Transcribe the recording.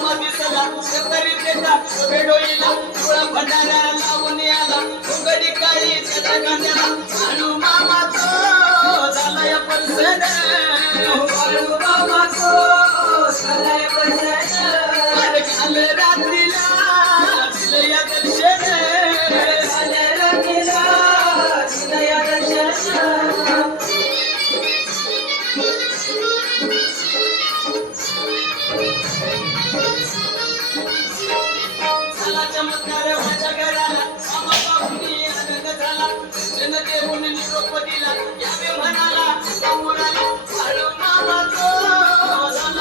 मामा दिसला तरी त्याचा डोईला डोळा भंडारा लावून आला उघडी काळी त्याच्या कांद्याला बाळू मामा तो झालाय परसन बाळू मामा तो झालाय परसन काल रात्रीला दिलया दर्शन काल रात्रीला दिलया दर्शन